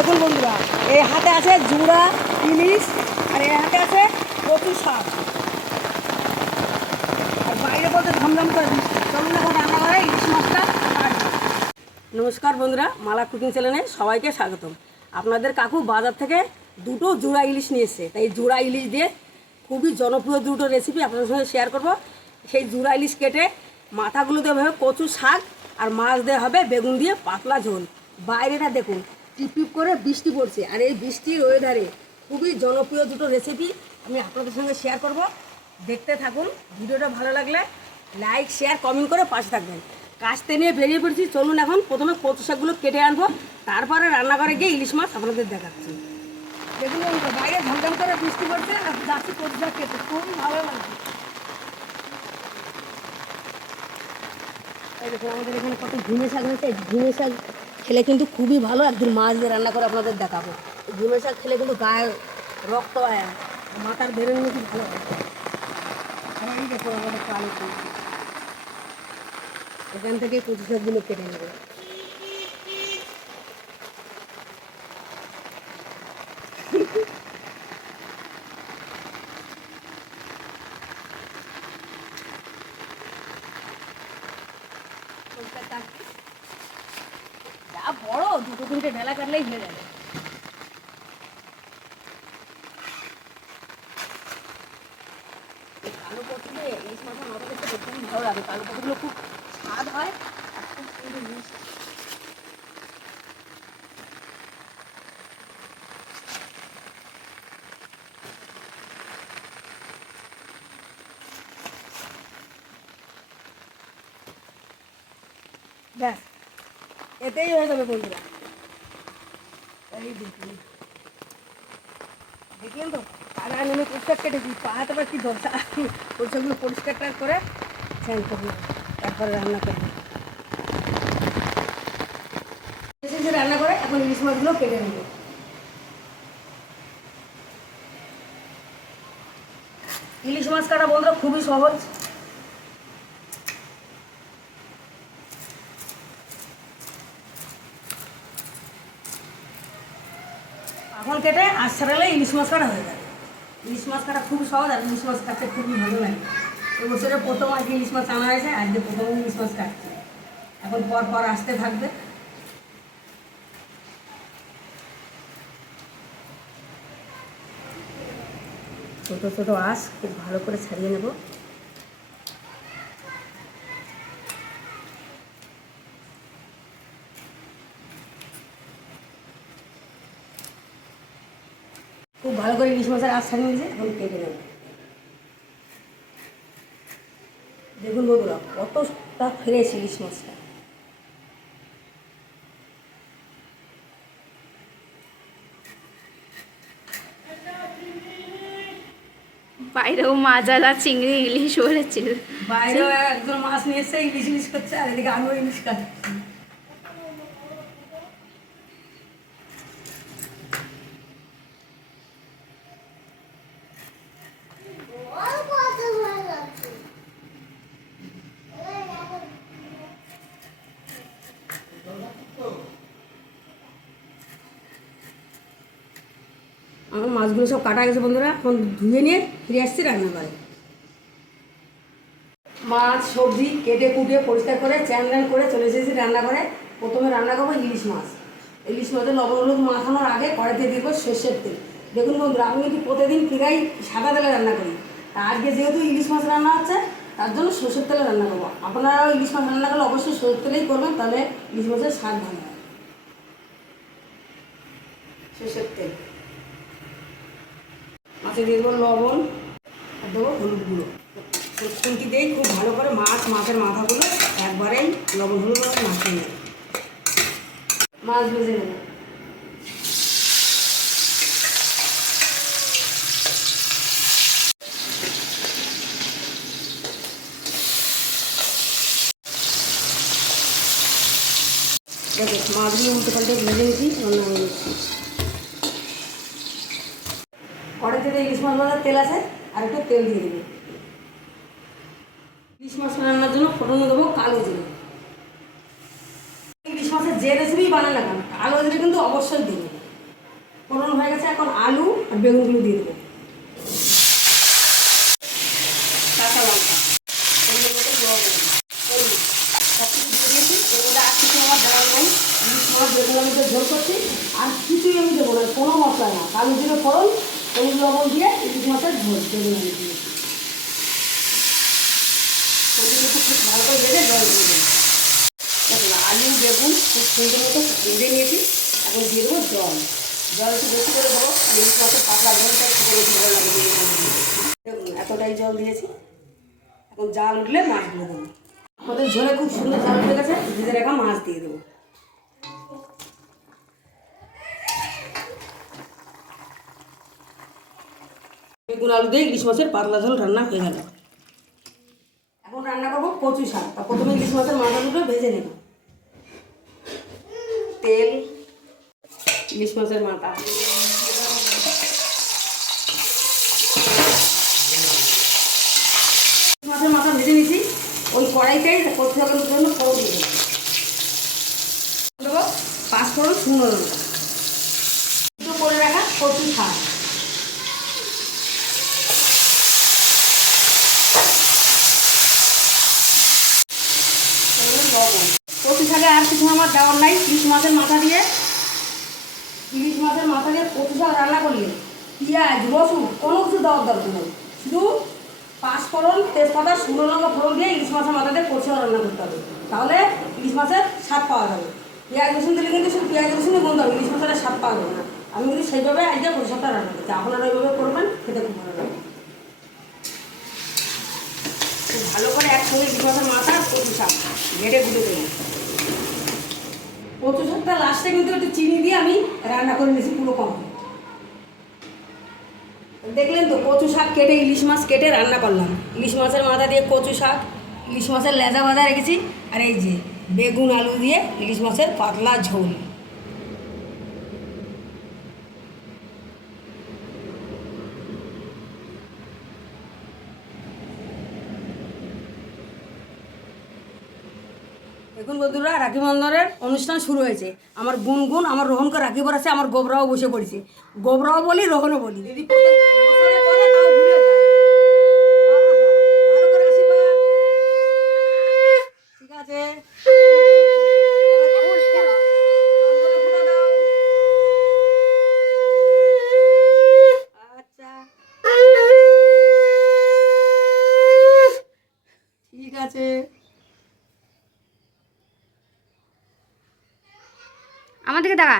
দেখুন বন্ধুরা, এই হাতে আছে জুড়া ইলিশ আর এই হাতে আছে কচু শাক আর বাইরে বলতে ঝমঝম করে দিচ্ছি। চলুন এখন রান্না করে ইলিশ মাছটা কাটবো। নমস্কার বন্ধুরা, মালা কুকিং চ্যানেলে সবাইকে স্বাগতম। আপনাদের কাকু বাজার থেকে দুটো জোড়া ইলিশ নিয়ে এসছে, তাই জোড়া ইলিশ দিয়ে খুবই জনপ্রিয় দুটো রেসিপি আপনাদের সঙ্গে শেয়ার করব। সেই জোড়া ইলিশ কেটে মাথাগুলো দেওয়া হবে কচু শাক আর মাছ দেওয়া হবে বেগুন দিয়ে পাতলা ঝোল। বাইরেটা দেখুন টিপ করে বৃষ্টি পড়ছে, আর এই বৃষ্টির ওয়েদারে খুবই জনপ্রিয় দুটো রেসিপি আমি আপনাদের সঙ্গে শেয়ার করব। দেখতে থাকুন, ভিডিওটা ভালো লাগলে লাইক শেয়ার কমেন্ট করে পাশে থাকবেন। কাস্তে নিয়ে বেরিয়ে পড়ছি, চলুন এখন প্রথমে কচু শাকগুলো কেটে আনবো, তারপরে রান্নাঘরে গিয়ে ইলিশ মাছ আপনাদের দেখাচ্ছি। দেখুন বাইরে ঝমঝম করে বৃষ্টি পড়ছে আর যাচ্ছি কচু শাক খেতে, খুবই ভালো লাগছে। এই দেখুন আমাদের এখানে কত ঝিঙে শাক হয়েছে, ঝিঙে শাক খেলে কিন্তু খুবই ভালো। একদিন মাছ দিয়ে রান্না করে আপনাদের দেখাবো। ঝিঙে শাক খেলে কিন্তু গায়ে রক্ত হয়, মাথার বেরোনো খুব ভালো হয়। এই দেখুন আমাদের কালো কচু, এখান থেকে কচু শাকগুলো কেটে নেবে। যা বড় দুটো তিনটে ঢেলা কাটলেই হয়ে যাবে। কালো কচুগুলো ইলিশ মাছের মাথা দেখতে খুবই ভালো লাগে। কালো কচুগুলো খুব স্বাদ হয় আর খুব সুন্দর মিষ্টি। ব্যাস এতেই হয়ে যাবে বন্ধুরা। এই দেখুন দেখলেন তো, কাদা নেমে পরিষ্কার কেটেছি, পাহাতে আবার কি দশা। পরিষ্কারগুলো পরিষ্কার করে স্নান করবো, তারপরে রান্না করবো। রান্না করে এখন ইলিশ মাছগুলো কেটে নেব। ইলিশ মাছ কাটা বন্ধুরা খুবই সহজ। এখন কেটে আজ ছাড়ালে ইলিশ মাছ কাটা হয়ে যাবে। ইলিশ মাছ কাটা খুব সহজ আর ইলিশ মাছ কাটতে খুবই ভালো লাগে। এবছরে প্রথম আজকে ইলিশ মাছ আনা হয়েছে, আজকে প্রথম ইলিশ মাছ কাটছে। এখন পর পর আসতে থাকবে। ছোটো ছোটো আঁশ খুব ভালো করে ছাড়িয়ে নেব। খুব ভালো করে ইলিশ মাছের আঁশ ছাড়িয়ে নিয়েছে, এখন কেটে নেব। দেখুন বন্ধুরা কতটা ফ্রেশ ইলিশ মাছটা। বাইরেও মাজালা চিংড়ি ইলিশ বলেছিল, বাইরেও একজন মাছ নিয়ে এসে ইলিশ ইলিশ করছে, আর এদিকে আমিও ইলিশ খাচ্ছি। আমার মাছগুলো সব কাটা গেছে বন্ধুরা, এখন ধুয়ে নিয়ে ফিরে আসছি রান্নাঘরে। মাছ সবজি কেটে কুটিয়ে পরিষ্কার করে চ্যান করে চলে এসেছি রান্নাঘরে। প্রথমে রান্না করবো ইলিশ মাছ। ইলিশ মাছের লবণ হলুদ মাখানোর আগে কড়াইতে দিব সর্ষের তেল। দেখুন বন্ধুরা আমি কিন্তু প্রতিদিন প্রায় সাদা তেলে রান্না করি, তা আজকে যেহেতু ইলিশ মাছ রান্না হচ্ছে তার জন্য সর্ষের তেলে রান্না করবো। আপনারাও ইলিশ মাছ রান্না করলে অবশ্যই সর্ষের তেলেই করবেন, তাহলে ইলিশ মাছের স্বাদ ভালো হয়। সর্ষের তেল মাছে দিয়ে দেবো লবণ আর দেবো হলুদ গুঁড়ো। খুন্তি দিয়েই খুব ভালো করে মাছের মাথাগুলো একবারেই লবণ হলুদ মাখিয়ে নেব। মাছ ভেজে নেব। দেখো মাছগুলো উল্টে পাল্টে ভেজে নিচ্ছি, রান্না হয়ে নিচ্ছি। কড়াইতে ইলিশ মাছ ভাজার তেল আছে, আর একটু তেল দিয়ে দেবে। ইলিশ মাছ রান্নার জন্য ফোড়নে দেবো কালো জিরে। ইলিশ মাছের যে রেসিপি বানান না কেন কালো জিরে কিন্তু অবশ্যই দেবে, এখন আলু আর বেগুনগুলো দিয়ে দেবো, কাঁচা লঙ্কা, এগুলোর মধ্যে লবণ, হলুদ সব কিছু দিয়ে দিয়েছি। এর মধ্যে আর কিছু আমার দেওয়ার নাই। ইলিশ মাছ বেগুন আমি তো ঝোল করছি, আর কিছুই আমি দেবো না, কোনো মশলা না। কালো জিরে ফোড়ন, হলুদ লবণ দিয়ে ইলিশ মাছের ঝোল বেগুন আমি দিয়েছি। খুব ভালো করে ভেজে জল দিয়ে দেবো। দেখুন আলু বেগুন খুব সুন্দর মতো ভেজে নিয়েছি। এখন দিয়ে দেবো জল। জল একটু বেশি করে দেবো, ইলিশ মাছের পাতলা ঝোলটা একটু বেশি ভালো লাগে। দেখুন এতটাই জল দিয়েছি। এখন জাল উঠলে মাছগুলো দেবো। আমাদের ঝোলে খুব সুন্দর জাল উঠে গেছে, ভেজে রাখা মাছ দিয়ে দেবো। বেগুন আলু দিয়ে ইলিশ মাছের পাতলা ঝোল রান্না হয়ে গেল। এখন রান্না করবো কচু শাক। তা প্রথমে ইলিশ মাছের মাথাগুলো ভেজে নেব। তেল, ইলিশ মাছের মাথা, মাছের মাথা ভেজে নিয়েছি। ওই কড়াইটাই কচু শাকের জন্য ফোড়ন দিয়ে দেবো। 5 ফোড়ন শুকনো লঙ্কা, দুটো করে রাখা কচু শাক, লবণ। কচু শাকে আর কিছু আমার দেওয়ার নাই। ইলিশ মাছের মাথা দিয়ে কচু শাক রান্না করলে পেঁয়াজ রসুন কোনো কিছু দেওয়ার দরকার নেই। শুধু 5 ফোড়ন, তেজপাতা, শুকনো লঙ্কা ফোড়ন দিয়ে ইলিশ মাছের মাথা দিয়ে কচু শাক রান্না করতে হবে। তাহলে ইলিশ মাছের স্বাদ পাওয়া যাবে। পেঁয়াজ রসুন দিলে কিন্তু শুধু পেঁয়াজ রসুনই গন্ধ হবে, ইলিশ মাছের স্বাদ পাওয়া যাবে না। আমি কিন্তু সেইভাবে আজকে কচু শাকটা রান্না করছি। আপনারা ওইভাবে করবেন, খেতে খুব ভালো লাগবে। খুব ভালো করে একসঙ্গে ইলিশ মাছের মাথা আর কচু শাক ঘেটে গুলে দেবো। কচু শাকটা লাস্টে কিন্তু একটু চিনি দিয়ে আমি রান্না করে নিয়েছি পুরো কম। দেখলেন তো, কচু শাক কেটে ইলিশ মাছ কেটে রান্না করলাম। ইলিশ মাছের মাথা দিয়ে কচু শাক, ইলিশ মাছের লেজা ভাজা রেখেছি, আর এই যে বেগুন আলু দিয়ে ইলিশ মাছের পাতলা ঝোল। দেখুন বন্ধুরা, রাখি বন্ধনের অনুষ্ঠান শুরু হয়েছে। আমার গুনগুন, আমার রোহনকে রাখি পরাচ্ছে, আমার গোবরাও বসে পড়েছে। গোবরাও বলি, রোহনও বলি। দিদি বছরে করে তাও ভুলে যায়। ভালো করে আশীর্বাদ। ঠিক আছে, চন্দনে ফুটা দাও। আচ্ছা ঠিক আছে। আমার দিকে দেখা,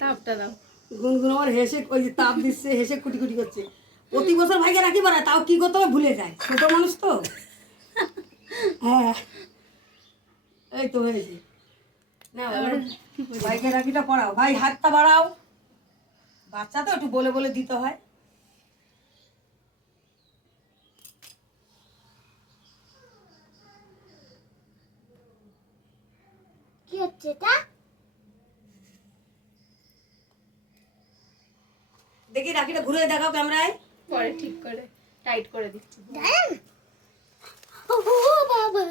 তাপটা দাও। গুনগুন আমার হেসে, ওই যে তাপ দিচ্ছে, হেসে কুটি কুটি করছে। প্রতি বছর ভাইকে রাখি পরায়, তাও কি করতে হবে ভুলে যায়, ছোট মানুষ তো। হ্যাঁ এই তো হয়েছে। না ভাইকে রাখিটা পরাও, ভাই হাতটা বাড়াও। বাচ্চা তো একটু বলে বলে দিতে হয়। কি হচ্ছে এটা? দেখি রাখিটা ঘুরে দেখাও ক্যামেরায়। পরে ঠিক করে টাইট করে দিচ্ছি। ও বাবা,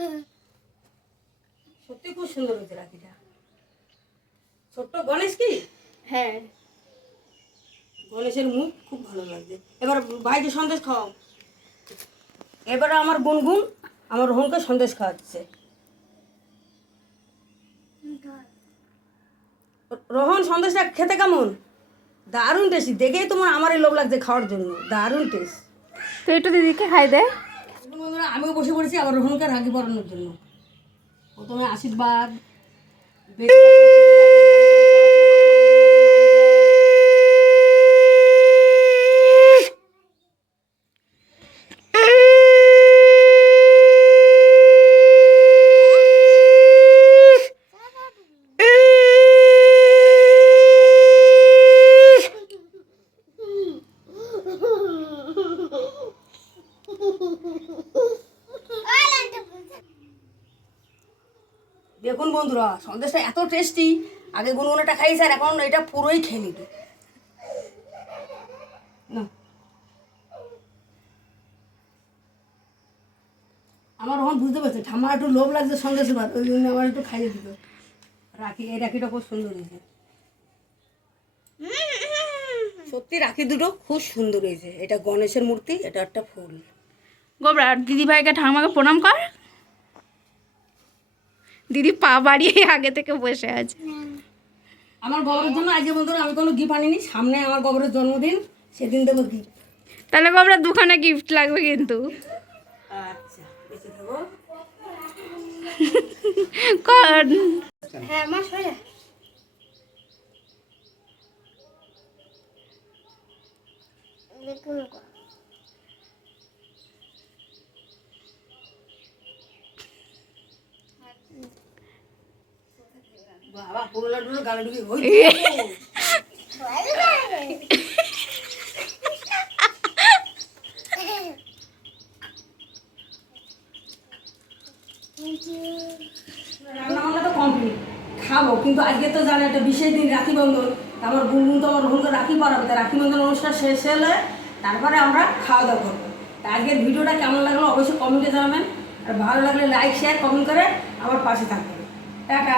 সত্যি খুব সুন্দর হয়েছে রাখিটা। ছোট্ট গণেশ কি? হ্যাঁ, গণেশের মুখ খুব ভালো লাগছে। এবার ভাইকে সন্দেশ খাওয়াও। এবারে আমার গুনগুন আমার রোহনকে সন্দেশ খাওয়াচ্ছে। রোহন, সন্দেশটা খেতে কেমন? দারুণ টেস্টি। দেখেই তোমার আমারই লোভ লাগছে খাওয়ার জন্য। দারুণ টেস্ট। তো একটু দিদিকে খাই দে। বন্ধুরা, আমিও বসে পড়েছি আবার রোহনকে রাখি পরানোর জন্য। প্রথমে আশীর্বাদ। দেখুন বন্ধুরা, সন্দেশটা এত টেস্টি। আগে গুনগুনাটা খাইছে, আর এখন এটা পুরোই খেয়ে নিবে। না, আমার এখন বুঝতে পারছে ঠাম্মার একটু লোভ লাগছে সন্দেশের ভাত, ওই জন্য আমার একটু খাইয়ে দিত। রাখি, এই রাখিটা খুব সুন্দর হয়েছে। সত্যি রাখি দুটো খুব সুন্দর হয়েছে। এটা গণেশের মূর্তি, এটা একটা ফুল। গোবরা দিদি ভাইকে ঠাকুমাকে প্রণাম কর। দিদি পা বাড়িয়ে আগে থেকে বসে আছে। আমার গবরের জন্য আজকে বন্ধুরা আমি কোনো গিফট আনিনি, সামনে আমার গবরের জন্মদিন, সেদিন দেবো গিফট। তাহলে গোবরা দুখানা গিফট লাগবে কিন্তু। আচ্ছা বেঁচে থাকো। কর। হ্যাঁ মা সরে দেখুন বাবা পুরো লাড্ডুর গালে ঢুকে ওই রান্না তো কমপ্লিট, খাবো। কিন্তু আজকে তো জানো একটা বিশেষ দিন, রাখি বন্ধন। আমার গুনগুন তো আমার বোনকে রাখি পরাবে, তা রাখি বন্ধন অনুষ্ঠান শেষ হলে তারপরে আমরা খাওয়া দাওয়া করবো। তা আজকের ভিডিওটা কেমন লাগলো অবশ্যই কমেন্টে জানাবেন, আর ভালো লাগলে লাইক শেয়ার কমেন্ট করে আমার পাশে থাকবেন। টাটা।